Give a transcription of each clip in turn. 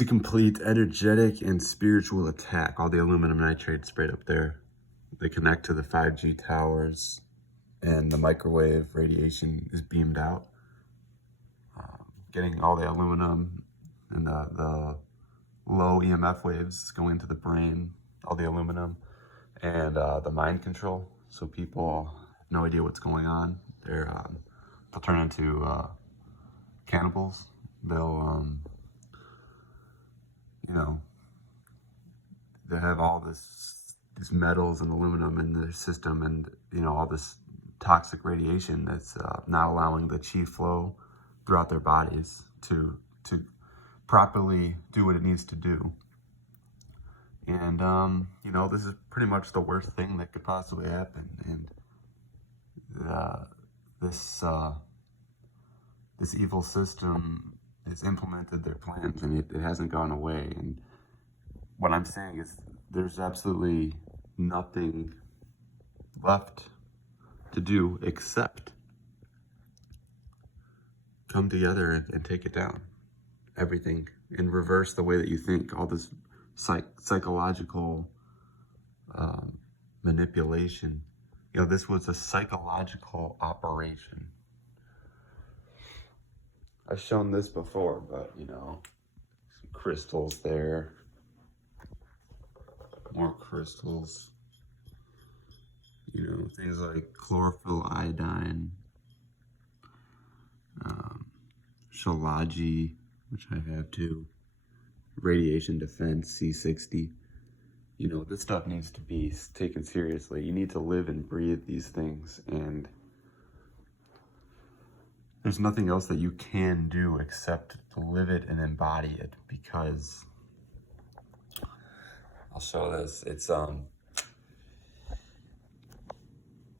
It's a complete energetic and spiritual attack. All the aluminum nitrate sprayed up there. They connect to the 5G towers, and the microwave radiation is beamed out, getting all the aluminum and the low EMF waves going into the brain, all the aluminum, and the mind control. So people have no idea what's going on. They'll turn into cannibals. They'll they have all these metals and aluminum in their system, and all this toxic radiation that's not allowing the chi flow throughout their bodies to properly do what it needs to do. And this is pretty much the worst thing that could possibly happen. And this evil system has implemented their plans, and it hasn't gone away. And what I'm saying is there's absolutely nothing left to do except come together and take it down. Everything, and reverse the way that you think. All this psychological manipulation. This was a psychological operation. I've shown this before, but some crystals there. More crystals. Things like chlorophyll iodine, shalaji, which I have too, radiation defense, C60. This stuff needs to be taken seriously. You need to live and breathe these things, and there's nothing else that you can do except to live it and embody it, because I'll show this. It's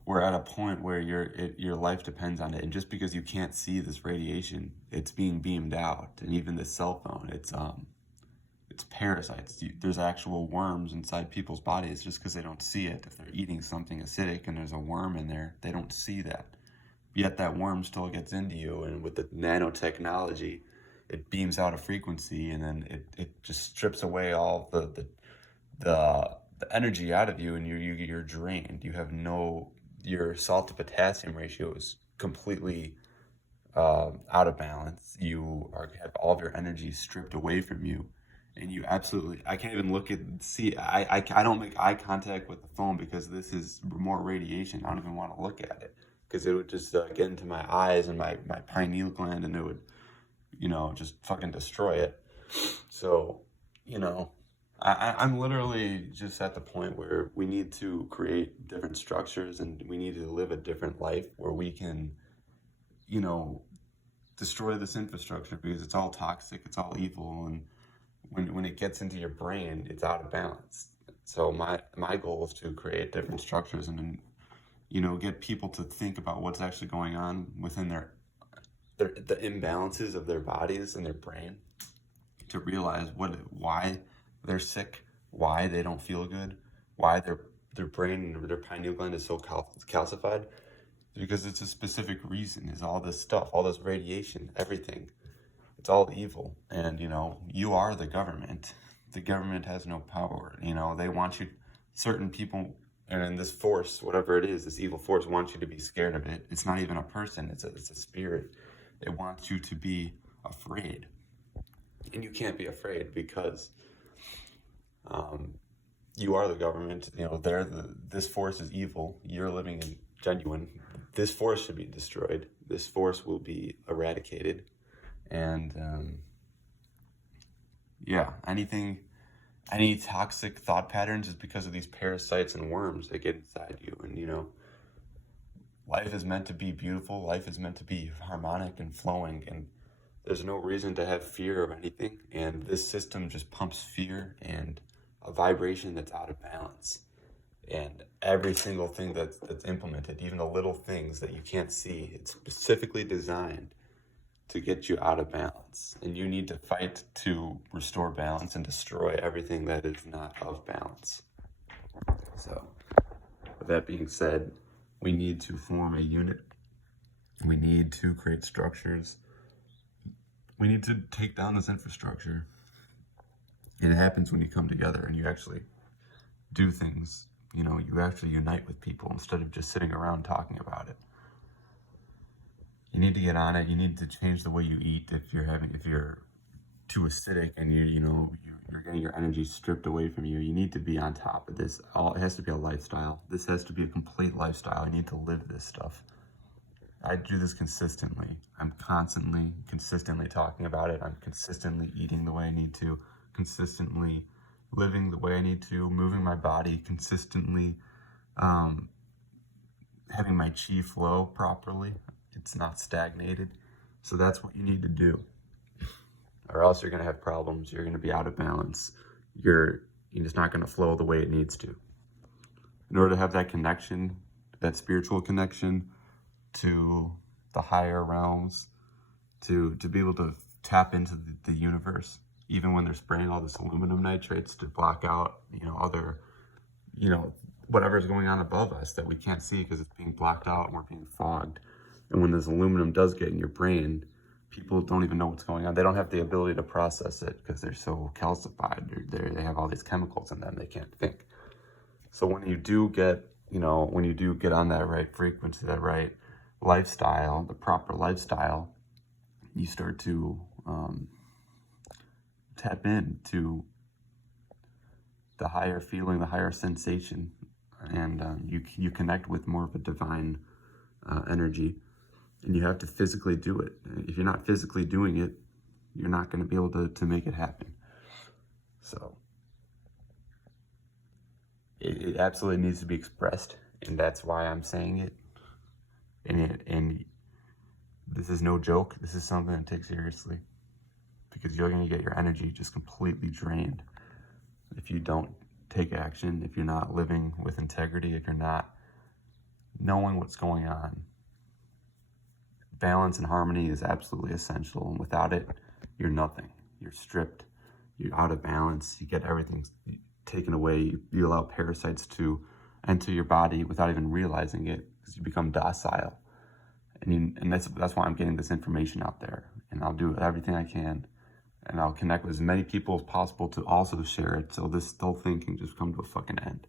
we're at a point where your life depends on it, and just because you can't see this radiation, it's being beamed out. And even the cell phone, it's parasites. There's actual worms inside people's bodies just because they don't see it. If they're eating something acidic and there's a worm in there, they don't see that. Yet that worm still gets into you, and with the nanotechnology, it beams out a frequency, and then it just strips away all the energy out of you, and you're drained. You have your salt to potassium ratio is completely out of balance. Have all of your energy stripped away from you, and I can't even I don't make eye contact with the phone because this is more radiation. I don't even want to look at it, because it would just get into my eyes and my pineal gland, and it would, just fucking destroy it. So, I'm literally just at the point where we need to create different structures, and we need to live a different life where we can, destroy this infrastructure, because it's all toxic, it's all evil, and when it gets into your brain, it's out of balance. So my goal is to create different structures and get people to think about what's actually going on within the imbalances of their bodies and their brain, to realize why they're sick, why they don't feel good, why their brain and their pineal gland is so calcified. Because it's a specific reason. Is all this stuff, all this radiation, everything. It's all evil. And you are the government. The government has no power. They want you, certain people, and in this force, whatever it is, this evil force wants you to be scared of it. It's not even a person, it's a spirit. It wants you to be afraid. And you can't be afraid, because you are the government. This force is evil. You're living in genuine. This force should be destroyed. This force will be eradicated. And any toxic thought patterns is because of these parasites and worms that get inside you. And life is meant to be beautiful. Life is meant to be harmonic and flowing, and there's no reason to have fear of anything. And this system just pumps fear and a vibration that's out of balance. And every single thing that's implemented, even the little things that you can't see, it's specifically designed to get you out of balance. And you need to fight to restore balance and destroy everything that is not of balance. So, with that being said, we need to form a unit. We need to create structures. We need to take down this infrastructure. It happens when you come together and you actually do things. You know, you actually unite with people instead of just sitting around talking about it. You need to get on it. You need to change the way you eat if you're too acidic and you're getting your energy stripped away from you. You need to be on top of this. It has to be a lifestyle. This has to be a complete lifestyle. I need to live this stuff. I do this consistently. I'm consistently talking about it. I'm consistently eating the way I need to, consistently living the way I need to, moving my body, consistently having my chi flow properly. It's not stagnated. So that's what you need to do. Or else you're going to have problems. You're going to be out of balance. You're just not going to flow the way it needs to. In order to have that connection, that spiritual connection to the higher realms, to be able to tap into the universe, even when they're spraying all this aluminum nitrates to block out, other, whatever's going on above us that we can't see because it's being blocked out and we're being fogged. And when this aluminum does get in your brain, people don't even know what's going on. They don't have the ability to process it because they're so calcified. They have all these chemicals in them. They can't think. So when you do get on that right frequency, that right lifestyle, the proper lifestyle, you start to tap into the higher feeling, the higher sensation, and you connect with more of a divine energy. And you have to physically do it. If you're not physically doing it, you're not going to be able to make it happen. So it absolutely needs to be expressed, and that's why I'm saying it. And this is no joke. This is something to take seriously, because you're going to get your energy just completely drained if you don't take action, if you're not living with integrity, if you're not knowing what's going on. Balance and harmony is absolutely essential, and without it, you're nothing. You're stripped. You're out of balance. You get everything taken away. You allow parasites to enter your body without even realizing it, because you become docile. And that's why I'm getting this information out there, and I'll do everything I can, and I'll connect with as many people as possible to also share it, so this whole thing can just come to a fucking end.